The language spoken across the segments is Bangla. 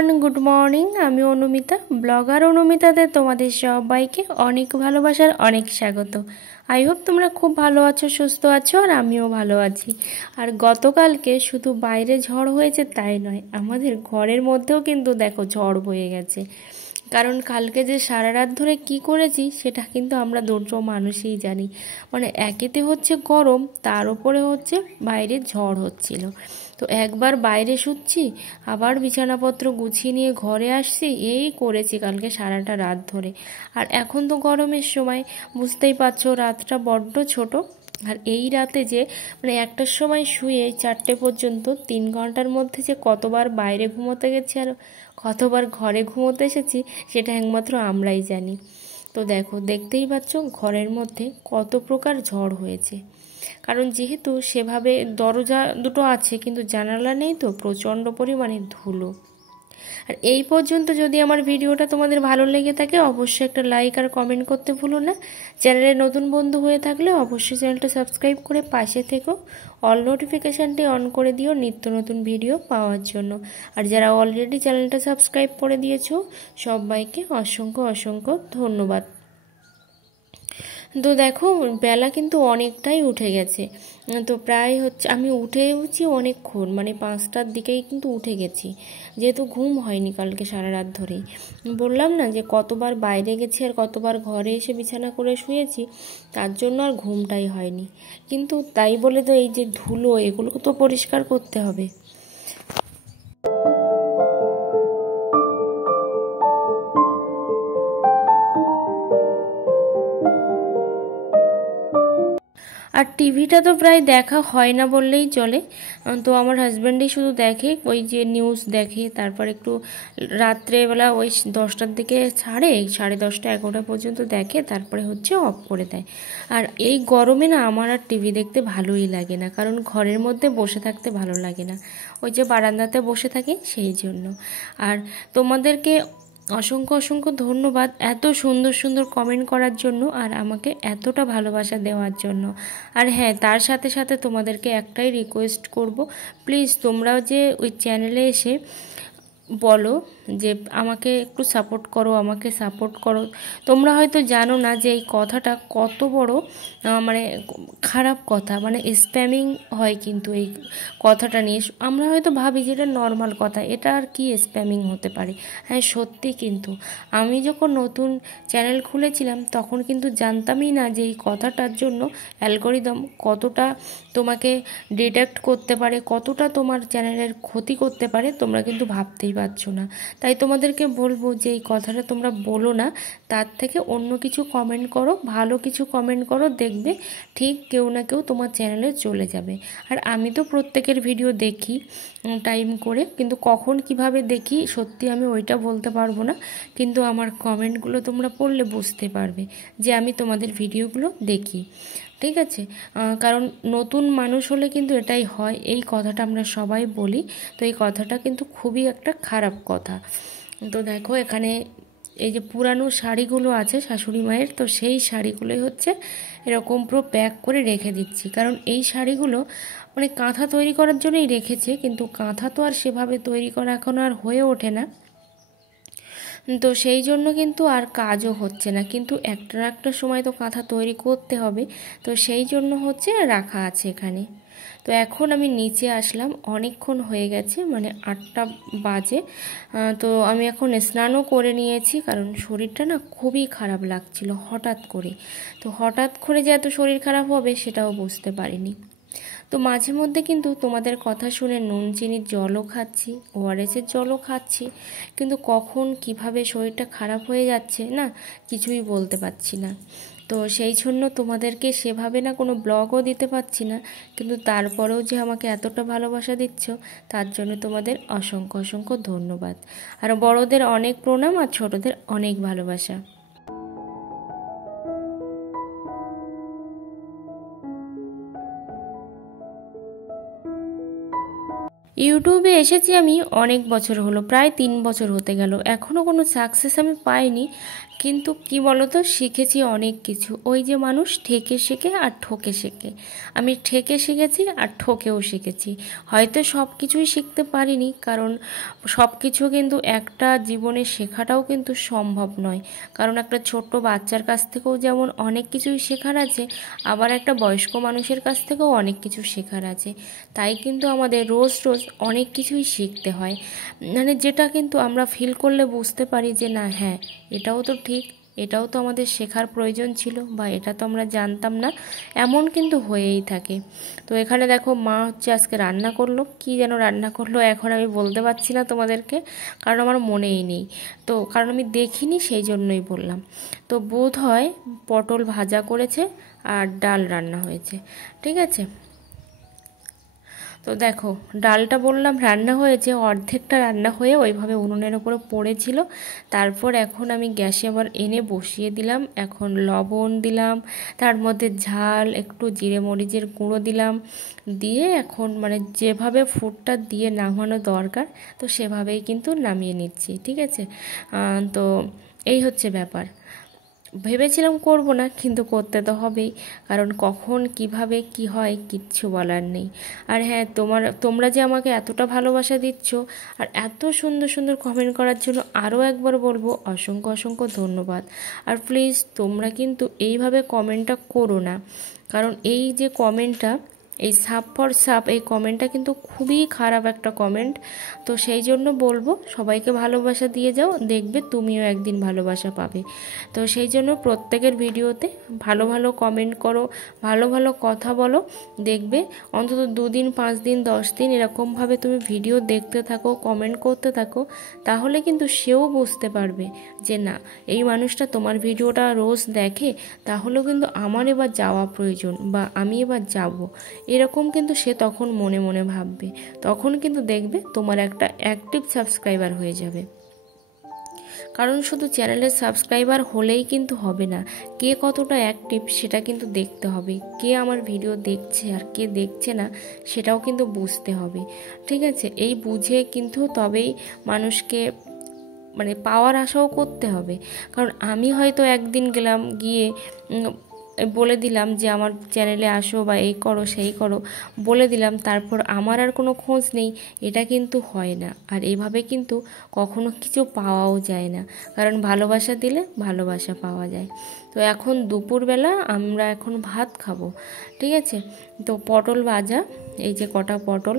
Everyone, good morning. আমি অনুমিতা, ব্লগার অনুমিতাতে তোমাদের সবাইকে অনেক ভালোবাসার অনেক স্বাগত। আই হোপ তোমরা খুব ভালো আছো, সুস্থ আছো, আর আমিও ভালো আছি। আর গতকালকে শুধু বাইরে ঝড় হয়েছে তাই নয়, আমাদের ঘরের মধ্যেও কিন্তু দেখো ঝড় বয়ে গেছে। কারণ কালকে যে সারা রাত ধরে কি করেছি সেটা কিন্তু আমরা দুটো মানুষই জানি। মানে একেতে হচ্ছে গরম, তার উপরে হচ্ছে বাইরে ঝড় হচ্ছিল। তো একবার বাইরে শুচ্ছি, আবার বিছানাপত্র গুছিয়ে নিয়ে ঘরে আসছি, এই করেছি কালকে সারাটা রাত ধরে। আর এখন তো গরমের সময়, বুঝতেই পারছো রাতটা বড্ড ছোট। আর এই রাতে যে মানে একটার সময় শুয়ে 4টে পর্যন্ত 3 ঘন্টার মধ্যে যে কতবার বাইরে ঘুমোতে গেছি আর কতবার ঘরে ঘুমোতে এসেছি সেটা একমাত্র আমরাই জানি। তো দেখো, দেখতেই পাচ্ছ ঘরের মধ্যে কত প্রকার ঝড় হয়েছে। কারণ যেহেতু সেভাবে দরজা দুটো আছে কিন্তু জানালা নেই, তো প্রচণ্ড পরিমাণে ধুলো। আর এই পর্যন্ত যদি আমার ভিডিওটা তোমাদের ভালো লেগে থাকে অবশ্যই একটা লাইক আর কমেন্ট করতে ভুলো না। চ্যানেলে নতুন বন্ধু হয়ে থাকলে অবশ্যই চ্যানেলটা সাবস্ক্রাইব করে পাশে থেকো, অল নোটিফিকেশানটি অন করে দিও নিত্য নতুন ভিডিও পাওয়ার জন্য। আর যারা অলরেডি চ্যানেলটা সাবস্ক্রাইব করে দিয়েছো সবাইকে অসংখ্য অসংখ্য ধন্যবাদ। তো দেখো বেলা কিন্তু অনেকটাই উঠে গেছে। তো প্রায় হচ্ছে আমি উঠেওছি অনেকক্ষণ, মানে 5টার দিকেই কিন্তু উঠে গেছি, যেহেতু ঘুম হয়নি কালকে সারা রাত ধরেই। বললাম না যে কতবার বাইরে গেছি আর কতবার ঘরে এসে বিছানা করে শুয়েছি, তার জন্য আর ঘুমটাই হয়নি। কিন্তু তাই বলে তো এই যে ধুলো, এগুলো তো পরিষ্কার করতে হবে। আর টিভিটা তো প্রায় দেখা হয় না বললেই চলে। তো আমার হাজব্যান্ডই শুধু দেখে, ওই যে নিউজ দেখে, তারপর একটু রাত্রেবেলা ওই 10টার দিকে ছাড়ে, 10:30 11টা পর্যন্ত দেখে, তারপরে হচ্ছে অফ করে দেয়। আর এই গরমে না আমার আর টিভি দেখতে ভালোই লাগে না, কারণ ঘরের মধ্যে বসে থাকতে ভালো লাগে না, ওই যে বারান্দাতে বসে থাকি সেই জন্য। আর তোমাদেরকে অসংখ্য অসংখ্য ধন্যবাদ এত সুন্দর সুন্দর কমেন্ট করার জন্য আর আমাকে এতটা ভালোবাসা দেওয়ার জন্য। আর হ্যাঁ, তার সাথে সাথে তোমাদেরকে একটাই রিকোয়েস্ট করব, প্লিজ তোমরাও যে ওই চ্যানেলে এসে বলো যে আমাকে একটু সাপোর্ট করো, আমাকে সাপোর্ট করো। তোমরা হয়তো জানো না যে এই কথাটা কত বড় মানে খারাপ কথা, মানে স্প্যামিং হয় কিন্তু এই কথাটা নিয়ে। আমরা হয়তো ভাবি যে এটা নর্মাল কথা, এটা আর কি স্প্যামিং হতে পারে। হ্যাঁ সত্যি, কিন্তু আমি যখন নতুন চ্যানেল খুলেছিলাম তখন কিন্তু জানতামই না যে এই কথাটার জন্য অ্যালগরিদম কতটা তোমাকে ডিটেক্ট করতে পারে, কতটা তোমার চ্যানেলের ক্ষতি করতে পারে, তোমরা কিন্তু ভাবতেই পারছো না। তাই তোমাদেরকে বলবো যে এই কথাটা তোমরা বলো না, তার থেকে অন্য কিছু কমেন্ট করো, ভালো কিছু কমেন্ট করো, দেখবে ঠিক কেউ না কেউ তোমার চ্যানেলে চলে যাবে। আর আমি তো প্রত্যেকের ভিডিও দেখি টাইম করে, কিন্তু কখন কিভাবে দেখি সত্যি আমি ওইটা বলতে পারবো না, কিন্তু আমার কমেন্টগুলো তোমরা পড়লে বুঝতে পারবে যে আমি তোমাদের ভিডিওগুলো দেখি। ঠিক আছে? কারণ নতুন মানুষ হলে কিন্তু এটাই হয়, এই কথাটা আমরা সবাই বলি। তো এই কথাটা কিন্তু খুবই একটা খারাপ কথা। তো দেখো এখানে এই যে পুরানো শাড়িগুলো আছে শাশুড়ি মায়ের, তো সেই শাড়িগুলোই হচ্ছে এরকম পুরো প্যাক করে রেখে দিচ্ছি। কারণ এই শাড়িগুলো মানে কাঁথা তৈরি করার জন্যই রেখেছে, কিন্তু কাঁথা তো আর সেভাবে তৈরি করা এখন আর হয়ে ওঠে না, তো সেই জন্য কিন্তু আর কাজও হচ্ছে না। কিন্তু একটা না একটা সময় তো কাঁথা তৈরি করতে হবে, তো সেই জন্য হচ্ছে রাখা আছে এখানে। তো এখন আমি নিচে আসলাম, অনেকক্ষণ হয়ে গেছে, মানে 8টা বাজে। তো আমি এখন স্নানও করে নিয়েছি, কারণ শরীরটা না খুবই খারাপ লাগছিল হঠাৎ করে। তো হঠাৎ করে যে এত শরীর খারাপ হবে সেটাও বুঝতে পারিনি। তো মাঝে মধ্যে কিন্তু তোমাদের কথা শুনে নুন চিনির জলও খাচ্ছি, ওআরএসের জলও খাচ্ছি, কিন্তু কখন কিভাবে শরীরটা খারাপ হয়ে যাচ্ছে না কিছুই বলতে পারছি না। তো সেই জন্য তোমাদেরকে সেভাবে না কোনো ব্লগও দিতে পারছি না, কিন্তু তারপরেও যে আমাকে এতটা ভালোবাসা দিচ্ছ তার জন্য তোমাদের অসংখ্য অসংখ্য ধন্যবাদ। আর বড়দের অনেক প্রণাম আর ছোটদের অনেক ভালোবাসা। ইউটিউবে এসেছি আমি অনেক বছর হলো, প্রায় 3 বছর হতে গেল। এখনও কোনো সাকসেস আমি পাইনি, কিন্তু কি বলতো, শিখেছি অনেক কিছু। ওই যে মানুষ ঠেকে শেখে আর ঠকে শেখে, আমি ঠেকে শিখেছি আর ঠকেও শিখেছি। হয়তো সব কিছুই শিখতে পারিনি, কারণ সব কিছু কিন্তু একটা জীবনে শেখাটাও কিন্তু সম্ভব নয়। কারণ একটা ছোট্ট বাচ্চার কাছ থেকেও যেমন অনেক কিছুই শেখার আছে, আবার একটা বয়স্ক মানুষের কাছ থেকেও অনেক কিছু শেখার আছে। তাই কিন্তু আমাদের রোজ রোজ অনেক কিছুই শিখতে হয়, মানে যেটা কিন্তু আমরা ফিল করলে বুঝতে পারি যে না, হ্যাঁ এটাও তো ঠিক, এটাও তো আমাদের শেখার প্রয়োজন ছিল, বা এটা তো আমরা জানতাম না, এমন কিন্তু হয়েই থাকে। তো এখানে দেখো মা হচ্ছে আজকে রান্না করলো, কি যেন রান্না করলো এখন আমি বলতে পারছি না তোমাদেরকে, কারণ আমার মনেই নেই। তো কারণ আমি দেখিনি, সেই জন্যই বললাম। তো বোধ হয় পটল ভাজা করেছে আর ডাল রান্না হয়েছে, ঠিক আছে। তো দেখো ডালটা বললাম রান্না হয়েছে, অর্ধেকটা রান্না হয়ে ওইভাবে উনুনের ওপরে পড়েছিল। তারপর এখন আমি গ্যাসে আবার এনে বসিয়ে দিলাম, এখন লবণ দিলাম, তার মধ্যে ঝাল, একটু জিরে মরিচের গুঁড়ো দিলাম, দিয়ে এখন মানে যেভাবে ফুটটা দিয়ে নামানো দরকার তো সেভাবেই কিন্তু নামিয়ে নিচ্ছি, ঠিক আছে। তো এই হচ্ছে ব্যাপার। ভেবেছিলাম করব না, কিন্তু করতে তো হবেই, কারণ কখন কিভাবে কি হয় কিচ্ছু বলার নেই। আর হ্যাঁ, তোমরা যে আমাকে এতটা ভালোবাসা দিচ্ছ আর এত সুন্দর সুন্দর কমেন্ট করার জন্য আরও একবার বলবো অসংখ্য অসংখ্য ধন্যবাদ। আর প্লিজ তোমরা কিন্তু এইভাবে কমেন্টটা করো না, কারণ এই যে কমেন্টটা, এই সাপ ফর সাপ, এই কমেন্টটা কিন্তু খুবই খারাপ একটা কমেন্ট। তো সেই জন্য বলবো সবাইকে ভালোবাসা দিয়ে যাও, দেখবে তুমিও একদিন ভালোবাসা পাবে। তো সেই জন্য প্রত্যেকের ভিডিওতে ভালো ভালো কমেন্ট করো, ভালো ভালো কথা বলো, দেখবে অন্তত 2 দিন 5 দিন 10 দিন এরকমভাবে তুমি ভিডিও দেখতে থাকো, কমেন্ট করতে থাকো, তাহলে কিন্তু সেও বুঝতে পারবে যে না, এই মানুষটা তোমার ভিডিওটা রোজ দেখে, তাহলেও কিন্তু আমার এবার যাওয়া প্রয়োজন, বা আমি এবার যাব, এরকম কিন্তু সে তখন মনে মনে ভাববে। তখন কিন্তু দেখবে তোমার একটা অ্যাক্টিভ সাবস্ক্রাইবার হয়ে যাবে। কারণ শুধু চ্যানেলের সাবস্ক্রাইবার হলেই কিন্তু হবে না, কে কতটা অ্যাক্টিভ সেটা কিন্তু দেখতে হবে, কে আমার ভিডিও দেখছে আর কে দেখছে না সেটাও কিন্তু বুঝতে হবে, ঠিক আছে। এই বুঝে কিন্তু তবেই মানুষকে মানে পাওয়ার আশাও করতে হবে। কারণ আমি হয়তো একদিন গেলাম, গিয়ে বলে দিলাম যে আমার চ্যানেলে আসো বা এই করো সেই করো, বলে দিলাম, তারপর আমার আর কোনো খোঁজ নেই, এটা কিন্তু হয় না। আর এইভাবে কিন্তু কখনো কিছু পাওয়াও যায় না, কারণ ভালোবাসা দিলে ভালোবাসা পাওয়া যায়। তো এখন দুপুরবেলা আমরা এখন ভাত খাবো, ঠিক আছে। তো পটল ভাজা, এই যে কটা পটল,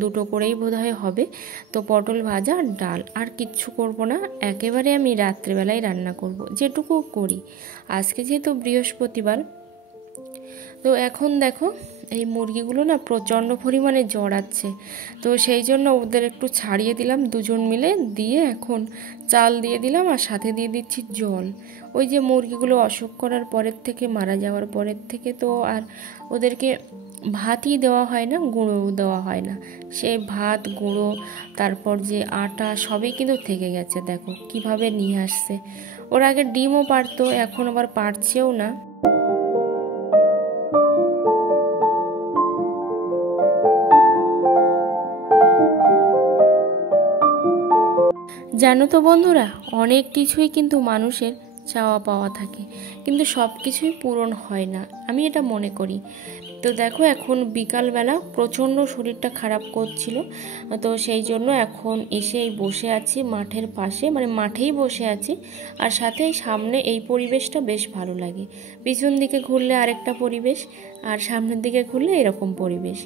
দুটো করেই বোধহয় হবে। তো পটল ভাজা আর ডাল, আর কিচ্ছু করব না, একেবারে আমি রাত্রেবেলায় রান্না করব যেটুকু করি। আজকে যেহেতু বৃহস্পতিবার, তো এখন দেখো এই মুরগিগুলো না প্রচণ্ড পরিমাণে জড়াচ্ছে, তো সেই জন্য ওদের একটু ছাড়িয়ে দিলাম দুজন মিলে, দিয়ে এখন চাল দিয়ে দিলাম আর সাথে দিয়ে দিচ্ছি জল। ওই যে মুরগিগুলো অসুখ করার পরের থেকে, মারা যাওয়ার পরের থেকে তো আর ওদেরকে ভাতই দেওয়া হয় না, গুঁড়োও দেওয়া হয় না, সে ভাত গুঁড়ো তারপর যে আটা সবই কিন্তু থেকে গেছে। দেখো কিভাবে নিয়ে আসছে, ওর আগে ডিমও পারতো, এখন আবার পারছেও না। জানো তো বন্ধুরা, অনেক কিছুই কিন্তু মানুষের চাওয়া পাওয়া থাকে, কিন্তু সব কিছুই পূরণ হয় না, আমি এটা মনে করি। তো দেখো এখন বিকালবেলা প্রচণ্ড শরীরটা খারাপ করছিল, তো সেই জন্য এখন এসে বসে আছি মাঠের পাশে, মানে মাঠেই বসে আছি। আর সাথে সামনে এই পরিবেশটা বেশ ভালো লাগে, পিছন দিকে ঘুরলে আরেকটা পরিবেশ, আর সামনের দিকে ঘুরলে এরকম পরিবেশ।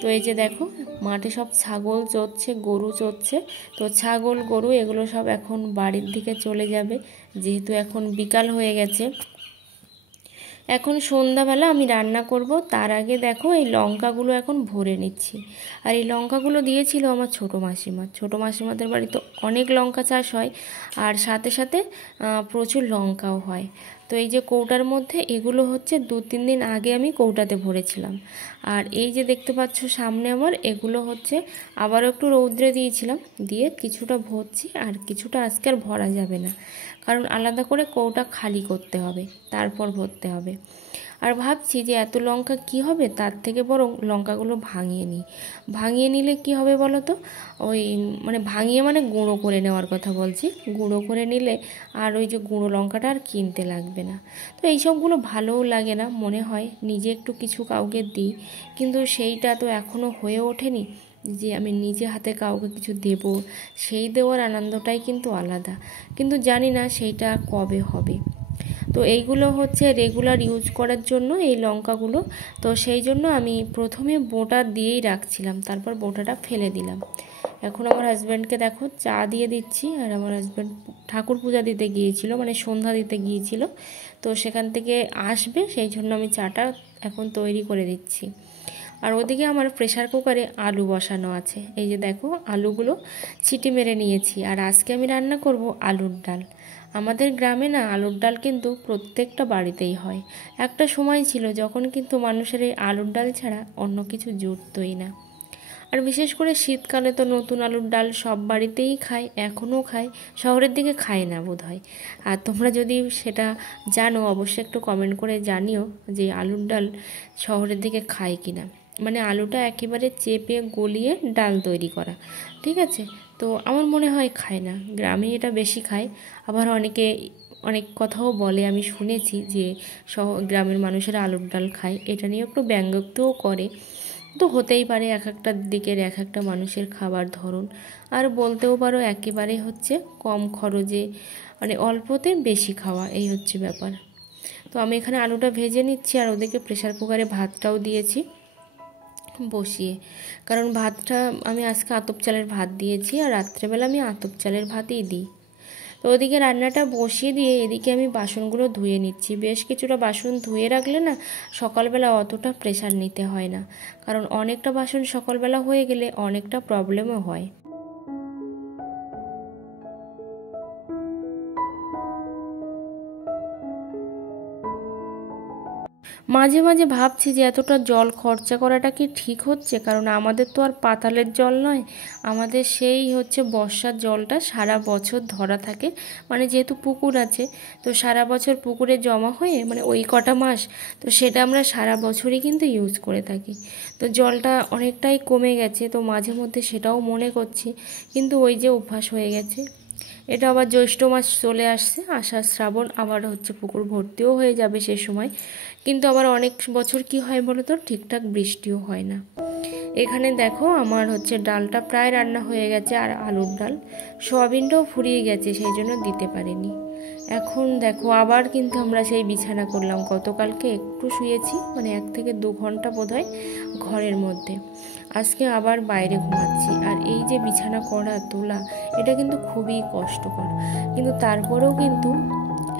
তো এই যে দেখো মাঠে সব ছাগল চড়ছে, গরু চড়ছে। তো ছাগল গরু এগুলো সব এখন বাড়ির দিকে চলে যাবে, যেহেতু এখন বিকাল হয়ে গেছে। এখন সন্ধ্যাবেলা আমি রান্না করব, তার আগে দেখো এই লঙ্কাগুলো এখন ভরে নিচ্ছি। আর এই লঙ্কাগুলো দিয়েছিল আমার ছোটো মাসিমাদের বাড়িতে অনেক লঙ্কা চাষ হয়, আর সাথে সাথে প্রচুর লঙ্কাও হয়। তো এই যে কৌটার মধ্যে এগুলো হচ্ছে 2-3 দিন আগে আমি কৌটাতে ভরেছিলাম। আর এই যে দেখতে পাচ্ছ সামনে আমার, এগুলো হচ্ছে আবারও একটু রৌদ্রে দিয়েছিলাম, দিয়ে কিছুটা ভরছি, আর কিছুটা আজকে আর ভরা যাবে না, কারণ আলাদা করে কৌটা খালি করতে হবে, তারপর ভরতে হবে। আর ভাবছি যে এত লঙ্কা কি হবে, তার থেকে বরং লঙ্কাগুলো ভাঙিয়ে নিই। ভাঙিয়ে নিলে কি হবে বলো তো, ওই মানে ভাঙিয়ে মানে গুঁড়ো করে নেওয়ার কথা বলছি। গুঁড়ো করে নিলে আর ওই যে গুঁড়ো লঙ্কাটা আর কিনতে লাগবে না। তো এইসবগুলো ভালোও লাগে না, মনে হয় নিজে একটু কিছু কাউকে দিই, কিন্তু সেইটা তো এখনও হয়ে ওঠেনি যে আমি নিজে হাতে কাউকে কিছু দেব। সেই দেওয়ার আনন্দটাই কিন্তু আলাদা, কিন্তু জানি না সেইটা কবে হবে। তো এইগুলো হচ্ছে রেগুলার ইউজ করার জন্য এই লঙ্কাগুলো। তো সেই জন্য আমি প্রথমে বোঁটা দিয়েই রাখছিলাম, তারপর বোঁটাটা ফেলে দিলাম। এখন আমার হাজব্যান্ডকে দেখো চা দিয়ে দিচ্ছি, আর আমার হাজব্যান্ড ঠাকুর পূজা দিতে গিয়েছিল, মানে সন্ধ্যা দিতে গিয়েছিল, তো সেখান থেকে আসবে, সেই জন্য আমি চাটা এখন তৈরি করে দিচ্ছি। আর ওদিকে আমার প্রেসার কুকারে আলু বসানো আছে। এই যে দেখো আলুগুলো ছিটি মেরে নিয়েছি। আর আজকে আমি রান্না করব আলুর ডাল। আমাদের গ্রামে না আলুর ডাল কিন্তু প্রত্যেকটা বাড়িতেই হয়। একটা সময় ছিল যখন কিন্তু মানুষের এই আলুর ডাল ছাড়া অন্য কিছু জুটতই না। আর বিশেষ করে শীতকালে তো নতুন আলুর ডাল সব বাড়িতেই খায়, এখনও খায়, শহরের দিকে খায় না বোধহয়। আর তোমরা যদি সেটা জানো অবশ্যই একটু কমেন্ট করে জানিও যে আলুর ডাল শহরের দিকে খায় কি না। মানে আলুটা একেবারে চেপে গলিয়ে ডাল তৈরি করা, ঠিক আছে? তো আমার মনে হয় খায় না, গ্রামে এটা বেশি খায়। আবার অনেকে অনেক কথাও বলে, আমি শুনেছি যে গ্রামের মানুষেরা আলুর ডাল খায়, এটা নিয়ে একটু ব্যঙ্গোক্তও করে। তো হতেই পারে, এক একটা দিকের এক একটা মানুষের খাবার ধরন। আর বলতেও পারো একেবারে হচ্ছে কম খরচে, মানে অল্পতে বেশি খাওয়া, এই হচ্ছে ব্যাপার। তো আমি এখানে আলুটা ভেজে নিচ্ছি, আর ওদিকে প্রেসার কুকারে ভাতটাও দিয়েছি বসিয়ে। কারণ ভাতটা আমি আজকে আতপ চালের ভাত দিয়েছি, আর রাত্রেবেলা আমি আতপ চালের ভাতই দিই। তো ওদিকে রান্নাটা বসিয়ে দিয়ে এদিকে আমি বাসনগুলো ধুয়ে নিচ্ছি। বেশ কিছুটা বাসন ধুয়ে রাখলে না সকালবেলা অতটা প্রেশার নিতে হয় না, কারণ অনেকটা বাসন সকালবেলা হয়ে গেলে অনেকটা প্রবলেমও হয়। মাঝে মাঝে ভাবছি যে এতটা জল খরচা করাটা কি ঠিক হচ্ছে, কারণ আমাদের তো আর পাতালের জল নয়, আমাদের সেই হচ্ছে বর্ষার জলটা সারা বছর ধরা থাকে। মানে যেহেতু পুকুর আছে, তো সারা বছর পুকুরে জমা হয়ে মানে ওই কটা মাস, তো সেটা আমরা সারা বছরই কিন্তু ইউজ করে থাকি। তো জলটা অনেকটাই কমে গেছে, তো মাঝে মধ্যে সেটাও মনে করছি, কিন্তু ওই যে অভ্যাস হয়ে গেছে। এটা আবার জ্যৈষ্ঠ মাস চলে আসছে, আষাঢ় শ্রাবণ, আবার হচ্ছে পুকুর ভর্তিও হয়ে যাবে সে সময়। কিন্তু আবার অনেক বছর কি হয় বলো তো, ঠিকঠাক বৃষ্টিও হয় না। এখানে দেখো আমার হচ্ছে ডালটা প্রায় রান্না হয়ে গেছে, আর আলুর ডাল সয়াবিনটাও ফুরিয়ে গেছে, সেই জন্য দিতে পারিনি। এখন দেখো আবার কিন্তু আমরা সেই বিছানা করলাম। গতকালকে একটু শুয়েছি, মানে 1 থেকে 2 ঘন্টা বোধহয় ঘরের মধ্যে, আজকে আবার বাইরে ঘুমাচ্ছি। আর এই যে বিছানা করা তোলা, এটা কিন্তু খুবই কষ্টকর, কিন্তু তারপরেও কিন্তু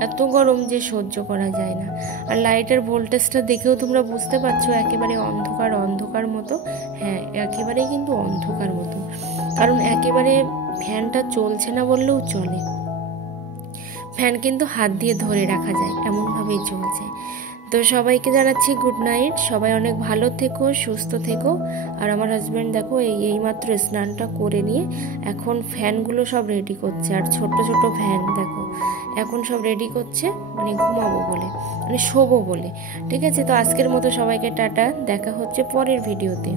এত গরম যে সহ্য করা যায় না। আর লাইটের ভোল্টেজটা দেখেও তোমরা বুঝতে পারছো, একেবারে অন্ধকার অন্ধকার মতো। হ্যাঁ, একেবারেই কিন্তু অন্ধকার মতো, কারণ একেবারে ফ্যানটা চলছে না বললেও চলে। ফ্যান কিন্তু হাত দিয়ে ধরে রাখা যায়, এমনভাবেই চলছে। তো সবাইকে জানাচ্ছি গুড নাইট, সবাই অনেক ভালো থেকো, সুস্থ থেকো। আর আমার হাজব্যান্ড দেখো এইমাত্র স্নানটা করে নিয়ে এখন ফ্যানগুলো সব রেডি করছে, আর ছোট ছোট ফ্যান দেখো এখন সব রেডি করছে, মানে ঘুমাবো বলে, মানে শোবো বলে। ঠিক আছে, তো আজকের মতো সবাইকে টাটা, দেখা হচ্ছে পরের ভিডিওতে।